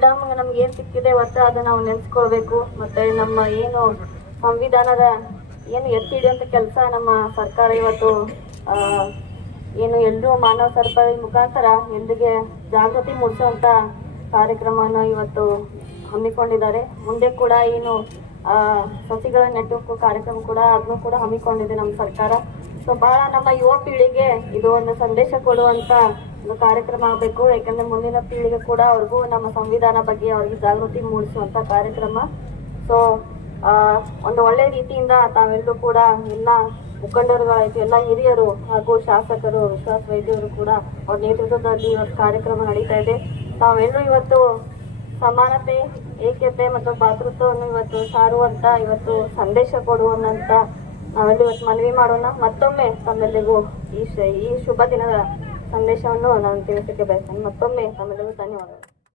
Freedom ನಮ್ಗೆ ಏನ್ ಸಿಕ್ಕಿದೆ ಹೊತ್ತು ಅದನ್ನ ನಾವು ನೆನೆಸ್ಕೊಳ್ಬೇಕು. ಮತ್ತೆ ನಮ್ಮ ಏನು ಸಂವಿಧಾನದ ಏನು ಎತ್ತಿ ಅಂತ ಕೆಲಸ ನಮ್ಮ ಸರ್ಕಾರ ಇವತ್ತು ಏನು ಎಲ್ಲರೂ ಮಾನವ ಸರಪಳಿ ಮುಖಾಂತರ ಎಂದಿಗೆ ಜಾಗೃತಿ ಮೂಡಿಸುವಂತ ಕಾರ್ಯಕ್ರಮವನ್ನು ಇವತ್ತು ಹಮ್ಮಿಕೊಂಡಿದ್ದಾರೆ. ಮುಂದೆ ಕೂಡ ಏನು ಸಸಿಗಳ ನೆಟ್ಟು ಕಾರ್ಯಕ್ರಮ ಕೂಡ ಅದನ್ನು ಕೂಡ ಹಮ್ಮಿಕೊಂಡಿದೆ ನಮ್ಮ ಸರ್ಕಾರ. ಸೊ ಬಹಳ ನಮ್ಮ ಯುವ ಪೀಳಿಗೆ ಇದು ಒಂದು ಸಂದೇಶ ಕೊಡುವಂತ ಕಾರ್ಯಕ್ರಮ ಆಗಬೇಕು. ಯಾಕಂದ್ರೆ ಮುಂದಿನ ಪೀಳಿಗೆ ಕೂಡ ಅವ್ರಿಗೂ ನಮ್ಮ ಸಂವಿಧಾನ ಬಗ್ಗೆ ಅವ್ರಿಗೆ ಜಾಗೃತಿ ಮೂಡಿಸುವಂತ ಕಾರ್ಯಕ್ರಮ. ಸೊ ಒಂದು ಒಳ್ಳೆ ರೀತಿಯಿಂದ ತಾವೆಲ್ಲರೂ ಕೂಡ ಎಲ್ಲ ಮುಖಂಡರುಗಳಾಯ್ತು, ಎಲ್ಲ ಹಿರಿಯರು ಹಾಗೂ ಶಾಸಕರು, ವಿಶ್ವಾಸ ವೈದ್ಯರು ಕೂಡ ಅವ್ರ ನೇತೃತ್ವದಲ್ಲಿ ಇವತ್ತು ಕಾರ್ಯಕ್ರಮ ನಡೀತಾ ಇದೆ. ತಾವೆಲ್ಲರೂ ಇವತ್ತು ಸಮಾನತೆ ಏಕತೆ ಮತ್ತು ಭಾತೃತ್ವವನ್ನು ಇವತ್ತು ಸಾರುವಂತ, ಇವತ್ತು ಸಂದೇಶ ಕೊಡುವಂತ ನಾವೆಲ್ಲ ಇವತ್ತು ಮನವಿ ಮಾಡೋಣ. ಮತ್ತೊಮ್ಮೆ ತಮ್ಮೆಲ್ಲರಿಗೂ ಈ ಈ ಶುಭ ದಿನದ ಸಂದೇಶವನ್ನು ನಾನು ತಿಳಿಸಕ್ಕೆ ಬಯಸ್ತೇನೆ ಮತ್ತೊಮ್ಮೆ ತಮ್ಮೆಲ್ಲರಿಗೂ ಧನ್ಯವಾದಗಳು